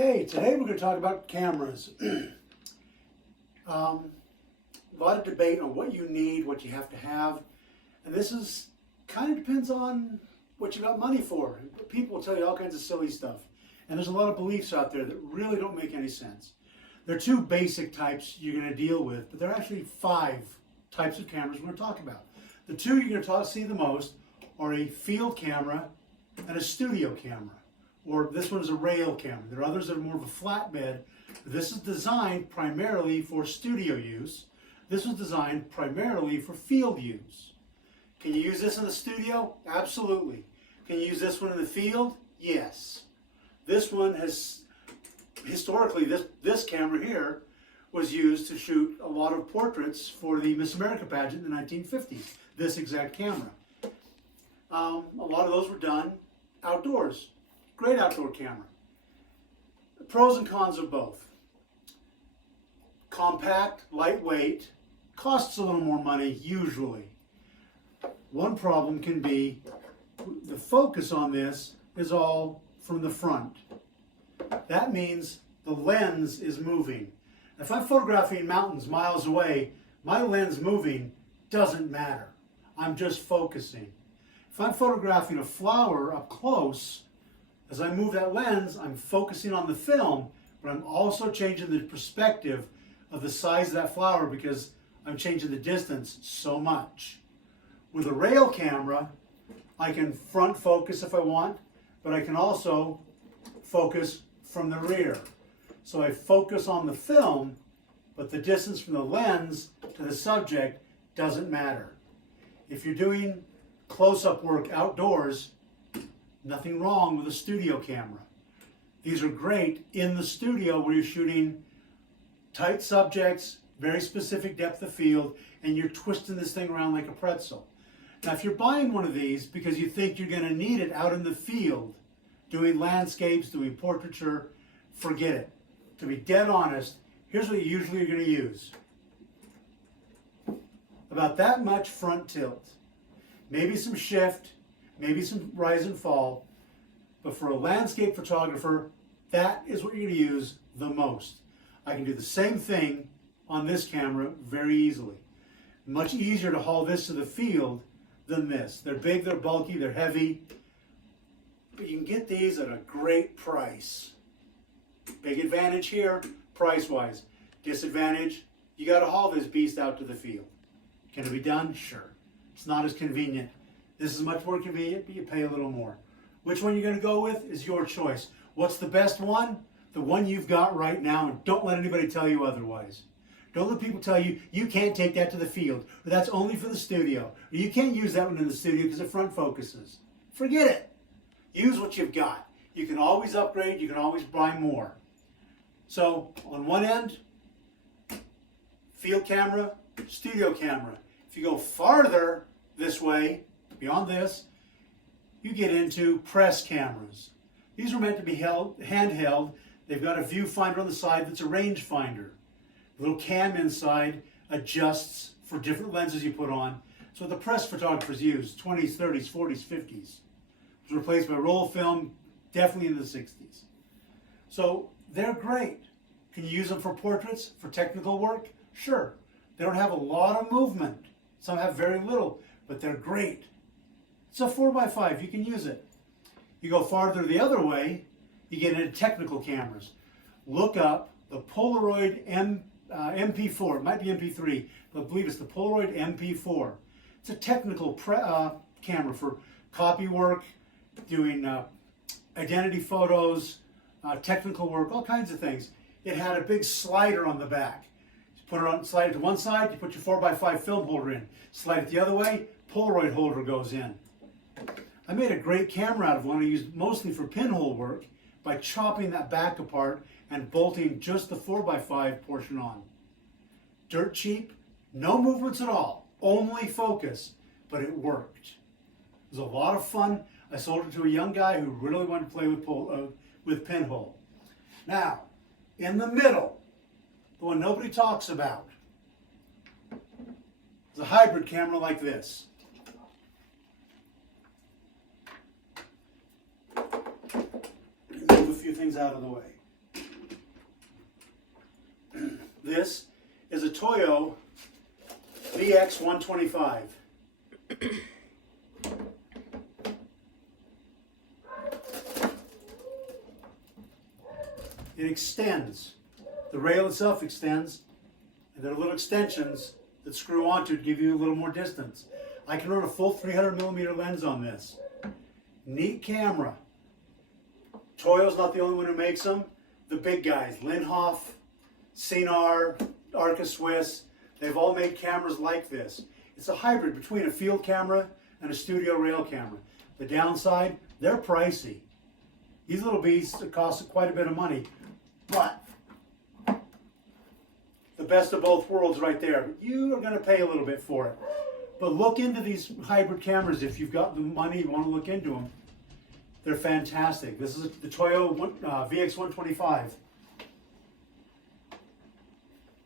Okay, today we're going to talk about cameras. A lot of debate on what you need, what you have to have, and this is kind of depends on what you got money for. People will tell you all kinds of silly stuff, and there's a lot of beliefs out there that really don't make any sense. There are two basic types you're going to deal with, but there are actually 5 types of cameras we're going to talk about. The two you're going to see the most are a field camera and a studio camera. Or this one is a rail camera. There are others that are more of a flatbed. This is designed primarily for studio use. This was designed primarily for field use. Can you use this in the studio? Absolutely. Can you use this one in the field? Yes. This one has, historically, this camera here was used to shoot a lot of portraits for the Miss America pageant in the 1950s. This exact camera. A lot of those were done outdoors. Great outdoor camera. The pros and cons of both. Compact, lightweight, costs a little more money usually. One problem can be the focus on this is all from the front. That means the lens is moving. If I'm photographing mountains miles away, my lens moving doesn't matter. I'm just focusing. If I'm photographing a flower up close, as I move that lens, I'm focusing on the film, but I'm also changing the perspective of the size of that flower because I'm changing the distance so much. With a rail camera, I can front focus if I want, but I can also focus from the rear. So I focus on the film, but the distance from the lens to the subject doesn't matter. If you're doing close-up work outdoors, nothing wrong with a studio camera. These are great in the studio where you're shooting tight subjects, very specific depth of field, and you're twisting this thing around like a pretzel. Now, if you're buying one of these because you think you're going to need it out in the field, doing landscapes, doing portraiture, forget it. To be dead honest, here's what you usually are going to use. About that much front tilt. Maybe some shift, maybe some rise and fall, but for a landscape photographer, that is what you're going to use the most. I can do the same thing on this camera very easily. Much easier to haul this to the field than this. They're big, they're bulky, they're heavy, but you can get these at a great price. Big advantage here, price-wise. Disadvantage, you got to haul this beast out to the field. Can it be done? Sure. It's not as convenient. This is much more convenient, but you pay a little more. Which one you're going to go with is your choice. What's the best one? The one you've got right now, and don't let anybody tell you otherwise. Don't let people tell you, you can't take that to the field, or that's only for the studio, or you can't use that one in the studio because it front focuses. Forget it. Use what you've got. You can always upgrade, you can always buy more. So, on one end, field camera, studio camera. If you go farther this way, beyond this, you get into press cameras. These are meant to be held handheld. They've got a viewfinder on the side that's a rangefinder. The little cam inside adjusts for different lenses you put on. So the press photographers use 20s, 30s, 40s, 50s. It was replaced by roll film, definitely in the 60s. So they're great. Can you use them for portraits, for technical work? Sure. They don't have a lot of movement. Some have very little, but they're great. It's a 4x5, you can use it. You go farther the other way, you get into technical cameras. Look up the Polaroid MP4, it might be MP3, but I believe it's the Polaroid MP4. It's a technical camera for copy work, doing identity photos, technical work, all kinds of things. It had a big slider on the back. Put it on, slide it to one side, you put your 4x5 film holder in. Slide it the other way, Polaroid holder goes in. I made a great camera out of one I used mostly for pinhole work by chopping that back apart and bolting just the 4x5 portion on. Dirt cheap, no movements at all, only focus, but it worked. It was a lot of fun. I sold it to a young guy who really wanted to play with pinhole. Now, in the middle, the one nobody talks about, is a hybrid camera like this. Move a few things out of the way. This is a Toyo VX125. It extends. The rail itself extends, and there are little extensions that screw onto it to give you a little more distance. I can run a full 300mm lens on this. Neat camera. Toyo's not the only one who makes them. The big guys, Linhof, Sinar, Arca Swiss, they've all made cameras like this. It's a hybrid between a field camera and a studio rail camera. The downside, they're pricey. These little beasts cost quite a bit of money, but the best of both worlds right there. You are going to pay a little bit for it. But look into these hybrid cameras if you've got the money, you want to look into them. They're fantastic. This is the Toyo VX125.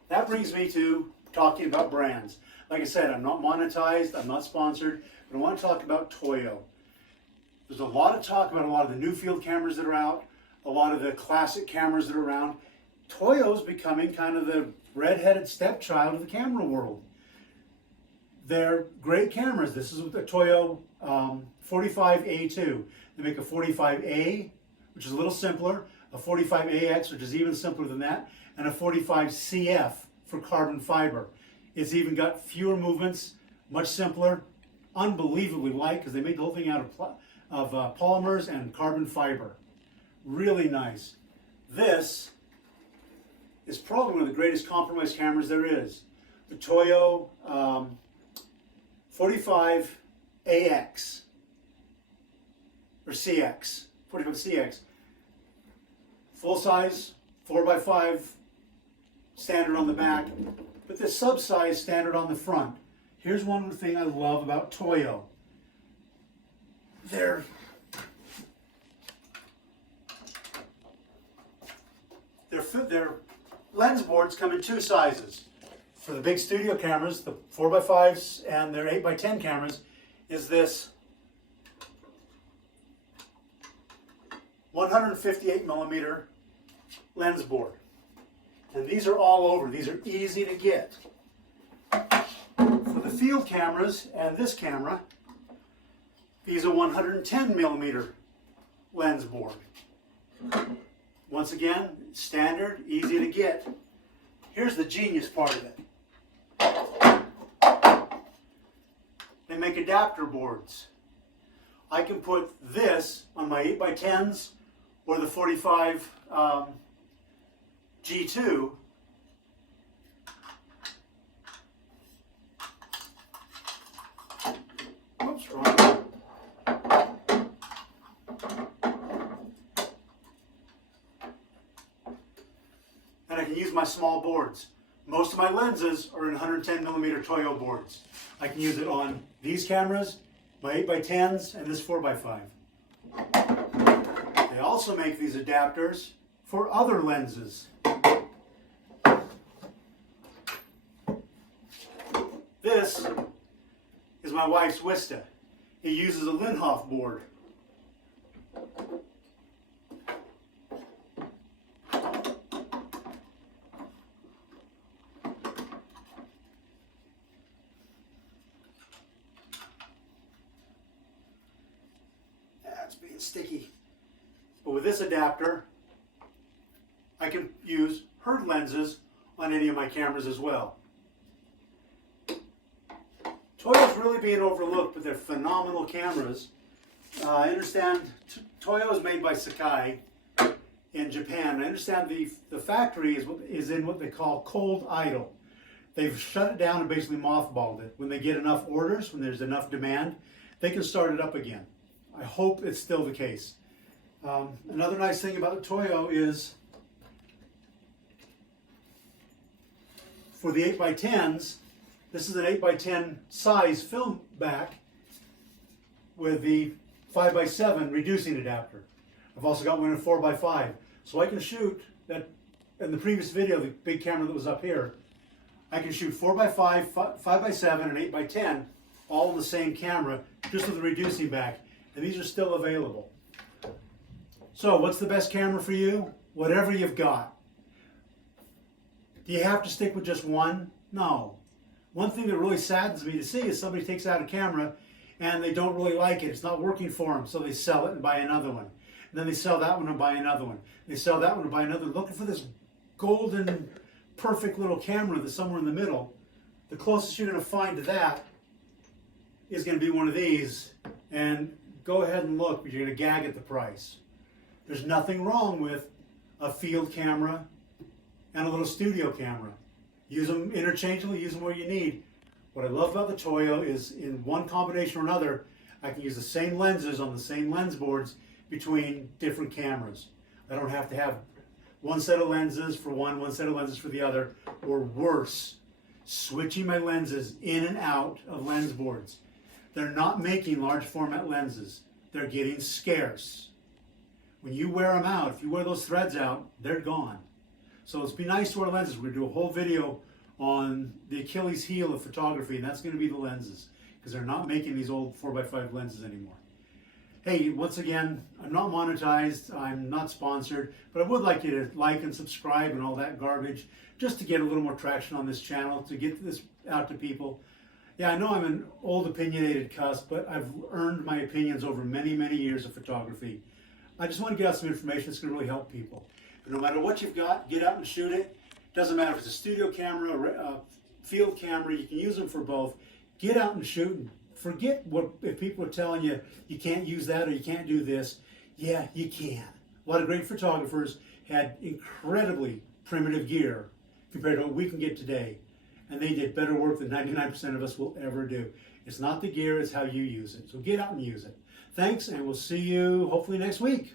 That brings me to talking about brands. Like I said, I'm not monetized, I'm not sponsored, but I want to talk about Toyo. There's a lot of talk about a lot of the new field cameras that are out, a lot of the classic cameras that are around. Toyo's becoming kind of the red-headed stepchild of the camera world. They're great cameras. This is the Toyo 45A2. They make a 45A, which is a little simpler, a 45AX, which is even simpler than that, and a 45CF for carbon fiber. It's even got fewer movements, much simpler, unbelievably light because they made the whole thing out of polymers and carbon fiber. Really nice. This is probably one of the greatest compromise cameras there is. The Toyo 45AX, or CX, 45CX. Full size, 4x5 standard on the back, but the sub-size standard on the front. Here's one thing I love about Toyo. Their lens boards come in two sizes. For the big studio cameras, the 4x5s and their 8x10 cameras, is this 158mm lens board. And these are all over. These are easy to get. For the field cameras and this camera, these are 110mm lens board. Once again, standard, easy to get. Here's the genius part of it. They make adapter boards. I can put this on my 8x10s or the 45 G2. Oops, wrong. And I can use my small boards. Most of my lenses are in 110mm Toyo boards. I can use it on these cameras, my 8x10s, and this 4x5. They also make these adapters for other lenses. This is my wife's Vista. It uses a Linhof board. That's being sticky. But with this adapter, I can use her lenses on any of my cameras as well. Toyo's really being overlooked, but they're phenomenal cameras. I understand Toyo is made by Sakai in Japan. I understand the factory is in what they call cold idle. They've shut it down and basically mothballed it. When they get enough orders, when there's enough demand, they can start it up again. I hope it's still the case. Another nice thing about Toyo is for the 8x10s, this is an 8x10 size film back with the 5x7 reducing adapter. I've also got one in 4x5. So I can shoot that, in the previous video, the big camera that was up here, I can shoot 4x5, 5x7, and 8x10 all in the same camera, just with the reducing back. And these are still available. So what's the best camera for you? Whatever you've got. Do you have to stick with just one? No. One thing that really saddens me to see is somebody takes out a camera and they don't really like it. It's not working for them, so they sell it and buy another one. And then they sell that one and buy another one. They sell that one and buy another one, looking for this golden, perfect little camera that's somewhere in the middle. The closest you're going to find to that is going to be one of these. And go ahead and look, but you're going to gag at the price. There's nothing wrong with a field camera and a little studio camera. Use them interchangeably, use them where you need. What I love about the Toyo is in one combination or another, I can use the same lenses on the same lens boards between different cameras. I don't have to have one set of lenses for one set of lenses for the other, or worse, switching my lenses in and out of lens boards. They're not making large format lenses. They're getting scarce. When you wear them out, if you wear those threads out, they're gone. So let's be nice to our lenses. We're going to do a whole video on the Achilles heel of photography, and that's going to be the lenses, because they're not making these old 4x5 lenses anymore. Hey, once again, I'm not monetized, I'm not sponsored, but I would like you to like and subscribe and all that garbage, just to get a little more traction on this channel, to get this out to people. Yeah, I know I'm an old opinionated cuss, but I've earned my opinions over many, many years of photography. I just want to get out some information that's going to really help people. But no matter what you've got, get out and shoot it. Doesn't matter if it's a studio camera or a field camera, you can use them for both. Get out and shoot. And forget what if people are telling you you can't use that or you can't do this. Yeah, you can. A lot of great photographers had incredibly primitive gear compared to what we can get today. And they did better work than 99% of us will ever do. It's not the gear, it's how you use it. So get out and use it. Thanks, and we'll see you hopefully next week.